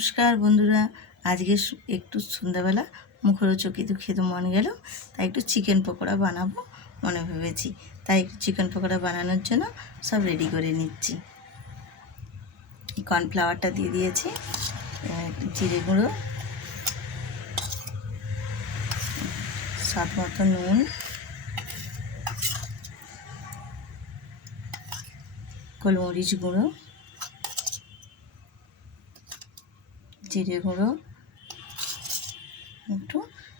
নমস্কার বন্ধুরা। আজকে একটু সন্ধ্যাবেলা মুখরোচকিত খেতে মন গেল, তাই একটু চিকেন পকোড়া বানাবো মনে ভেবেছি। তাই একটু চিকেন পকোড়া বানানোর জন্য সব রেডি করে নিচ্ছি। কর্নফ্লাওয়ারটা দিয়ে দিয়েছি একটু জিরে গুঁড়ো, স্বাদ মতো নুন, গোলমরিচ গুঁড়ো জিরে গুঁড়ো, একটু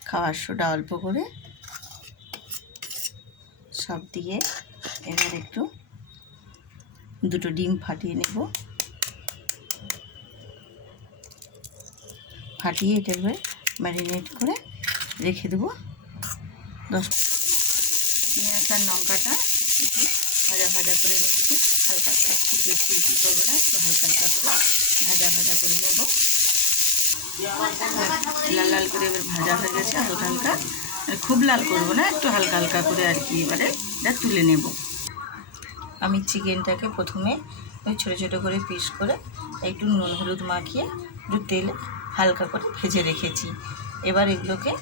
খাওয়ার সোডা অল্প করে, সব দিয়ে এবার একটু দুটো ডিম ফাটিয়ে নেব। ফাটিয়ে এটা এবার ম্যারিনেট করে রেখে দেবো। দশ পেঁয়াজ আর লঙ্কাটা একটু ভাজা ভাজা করে নিচ্ছি। হালকা করে খুব বেশি বেশি করব না, একটু হালকা হালকা করে ভাজা ভাজা করে নেব। লাল লাল করে এবার ভাজা হয়ে গেছে হালকা হালকা খুব লাল করব না, একটু হালকা হালকা করে আর কি এবারে এটা তুলে নেব। আমি চিকেনটাকে প্রথমে ওই ছোটো ছোটো করে পিস করে একটু নুন হলুদ মাখিয়ে একটু তেলে হালকা করে ভেজে রেখেছি। এবার এগুলোকে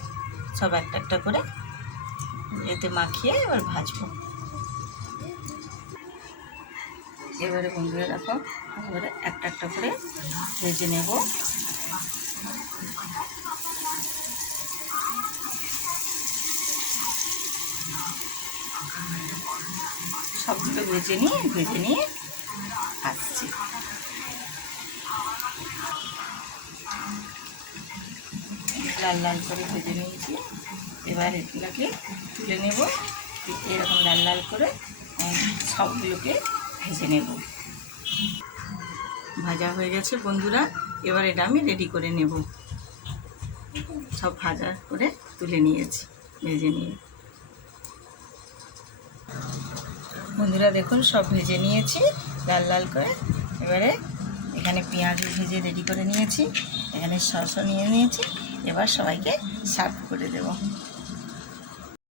সব একটা একটা করে এতে মাখিয়ে এবার ভাজবো। এবারে বন্ধুরা দেখো, এবারে একটা একটা করে ভেজে নেব। সবগুলো ভেজে নিয়ে ভেজে নিয়ে আসছি। লাল লাল করে ভেজে নিয়েছি। এবার এগুলোকে তুলে নেব। এরকম লাল লাল করে সবগুলোকে ভেজে নেব। ভাজা হয়ে গেছে, বন্ধুরা। এবার এটা আমি রেডি করে নেব। সব ভাজা করে তুলে নিয়েছি, ভেজে নিয়ে। বন্ধুরা, দেখুন, সব ভেজে নিয়েছি, লাল লাল করে। এবারে এখানে পেঁয়াজ ভেজে রেডি করে নিয়েছি, এখানে সসও নিয়ে নিয়েছি। এবার সবাইকে সার্ভ করে দেবো।